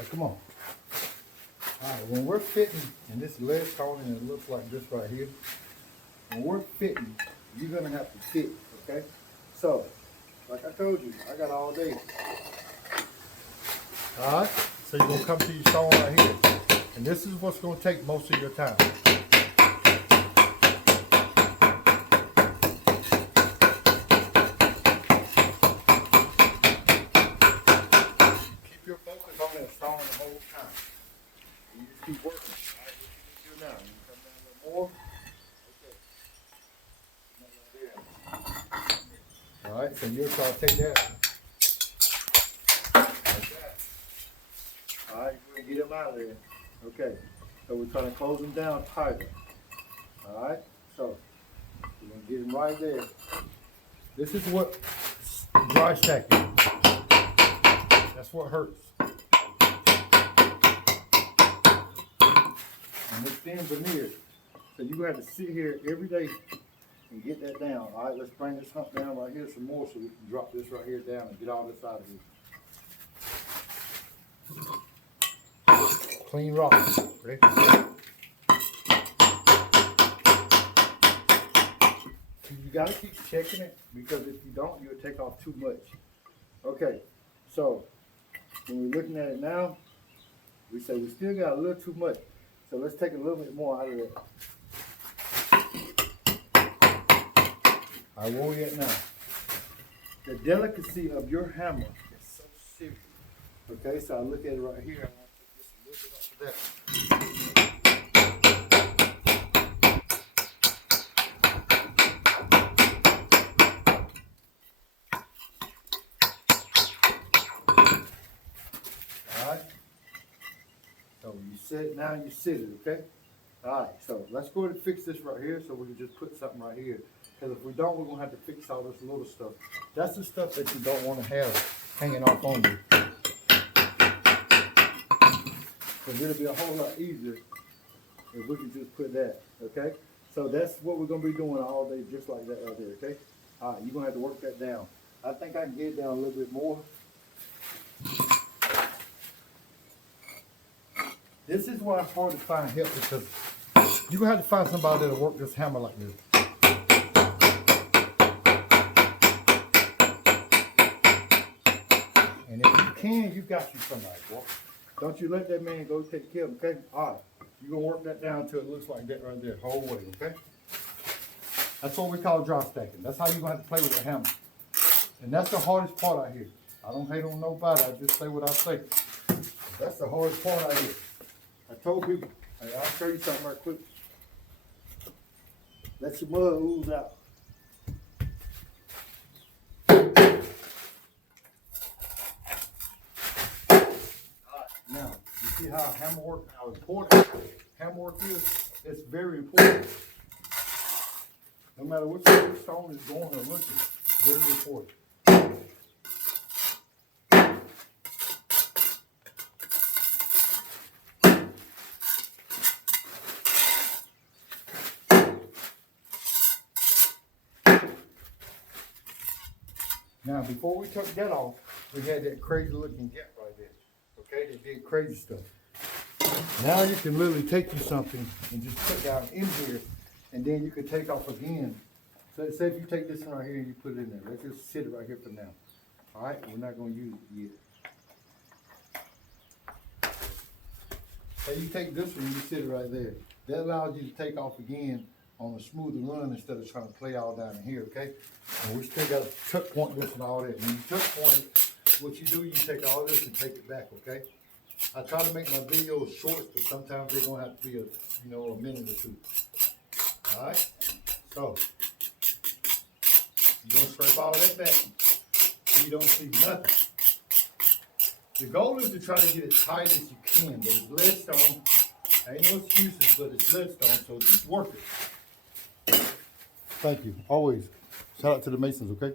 right, come on. All right, when we're fitting, and this leadstone, and it looks like this right here, when we're fitting, you're gonna have to fit, okay? So, like I told you, I got all day. All right, so you're gonna come to your stone right here, and this is what's gonna take most of your time. Keep your focus on that stone the whole time. You just keep working. All right, what you need to do now? You come down a little more. Okay. All right, so you'll try to take that. Like that. All right, we're gonna get them out of there. Okay, so we're trying to close them down tighter. All right, so we're gonna get them right there. This is what dry stacking. That's what hurts. And it's thin veneer, so you have to sit here every day and get that down. All right, let's bring this hump down right here some more so we can drop this right here down and get all this out of here. Clean rock. Ready? You gotta keep checking it because if you don't, you'll take off too much. Okay, so when we're looking at it now, we say we still got a little too much. So let's take a little bit more out of that. All right, where we at now? The delicacy of your hammer is so serious. Okay, so I look at it right here. I want to take just a little bit off of that. All right. So you sit, now you sit it, okay? All right, so let's go ahead and fix this right here so we can just put something right here. Because if we don't, we're gonna have to fix all this little stuff. That's the stuff that you don't want to have hanging off on you. Because it'll be a whole lot easier if we can just put that, okay? So that's what we're gonna be doing all day, just like that right there, okay? All right, you're gonna have to work that down. I think I can get it down a little bit more. This is why it's hard to find help because you're gonna have to find somebody that'll work this hammer like this. And if you can, you got you somebody, boy. Don't you let that man go take care of him, okay? All right, you're gonna work that down until it looks like that right there, whole way, okay? That's what we call dry stacking. That's how you're gonna have to play with the hammer. And that's the hardest part out here. I don't hate on nobody, I just say what I say. That's the hardest part out here. I told people, hey, I'll show you something right quick. Let your mud ooze out. Now, you see how hammer work, how important hammer work is? It's very important. No matter which way the stone is going or looking, it's very important. Now, before we took that off, we had that crazy looking gap right there. Okay, they did crazy stuff. Now you can literally take you something and just put down in here, and then you can take off again. So say if you take this one right here and you put it in there. Let's just sit it right here for now. All right, we're not going to use it yet. Say you take this one and you sit it right there. That allows you to take off again on a smoother run instead of trying to play all down in here, okay? And we still got to tuck point this and all that. When you tuck point it, what you do, you take all this and take it back, okay? I try to make my videos short, but sometimes they're gonna have to be a minute or two. All right, so you're gonna scrape all that back so you don't see nothing. The goal is to try to get as tight as you can, but it's leadstone. Ain't no excuses, but it's leadstone, so just work it. Thank you, always. Shout out to the Masons, okay?